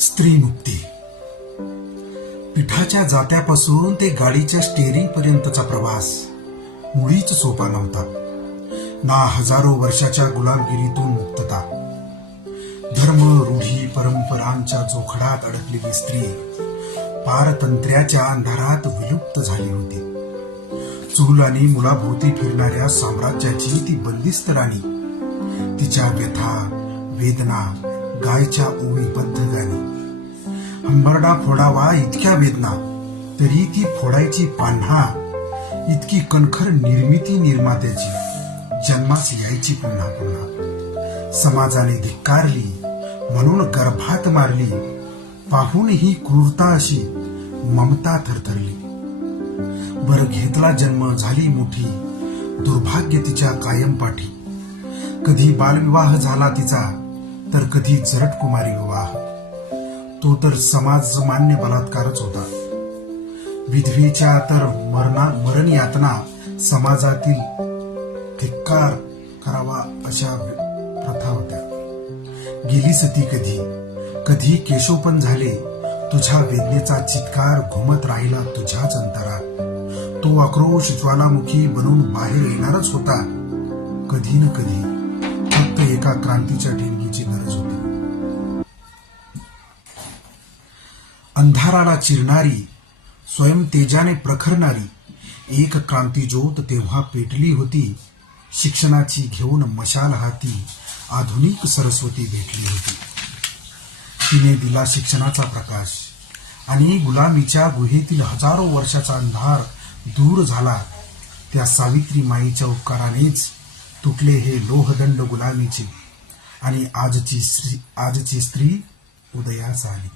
स्त्री मुक्ती. पिठाच्या जात्यापासून ते गाडीच्या स्टेअरिंग पर्यंतचा प्रवास मुळीच सोपा नव्हता ना. हजारो वर्षाच्या गुलामगिरीतून मुक्तता. धर्म, रूढी, परंपरांच्या जोखडात अडकलेली स्त्री पारतंत्र्याच्या अंधारात विलुप्त झाली होती. चूल आणि मुलाभोवती फिरणाऱ्या साम्राज्याची ती बंदिस्त राणी. तिच्या व्यथा, वेदना, गायच्या ओवीबद्ध गाणी. हंबरडा फोडावा इतक्या वेदना, तरी ती फोडायची पान्हा. इतकी कणखर निर्मिती निर्मात्याची, जन्मास यायची पुन्हा पुन्हा. समाजाने धिक्कारली म्हणून गर्भात मारली. पाहून ही क्रूरता अशी ममता थरथरली. बर घेतला जन्म, झाली मोठी, दुर्भाग्य तिच्या कायम पाठी. कधी बालविवाह झाला तिचा, तर कधी जरट कुमारी विवाह. तो तर समाजमान्य बलात्कारच होता. विधवेच्या तर मरण यातना समाजातील धिक्कार करावा अशा प्रथा होत्या. गेली सती कधी कधी केशवपण झाले. तुझ्या वेदनेचा चित्कार घुमत राहिला तुझ्याच अंतरात. तो आक्रोश ज्वालामुखी बनून बाहेर येणारच होता. कधी न कधी फक्त एका क्रांतीच्या ठिणगीची गरज होती. अंधाराला चिरणारी, स्वयं तेजाने प्रखरणारी एक क्रांतीज्योत तेव्हा पेटली होती. शिक्षणाची घेऊन मशाल हाती आधुनिक सरस्वती भेटली होती. तिने दिला शिक्षणाचा प्रकाश आणि गुलामीच्या गुहेतील हजारो वर्षाचा अंधार दूर झाला. त्या सावित्री माईच्या उपकारानेच तुटले हे लोहदंड गुलामीचे आणि आजची स्त्री उदयास आली.